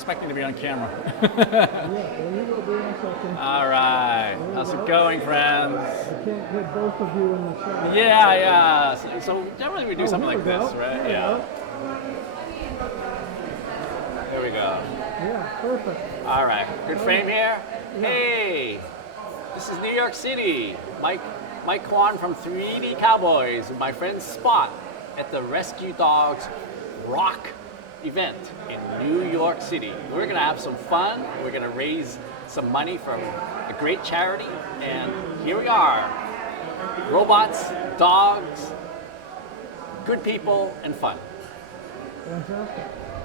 expecting to be on camera. Yeah, well, you will be in a second. All right. How's it going, friends? I can't get both of you in the shot. Yeah. So generally we do something here like we this, go. right? There Yeah. we go. There we go. Yeah, perfect. All right. Good frame here. Hey, this is New York City. Mike Kwan from 3D Cowboys with my friend Spot at the Rescue Dogs Rock event in New York City. We're gonna have some fun. We're gonna raise some money from a great charity, and here we are. Robots, dogs, good people, and fun. Fantastic.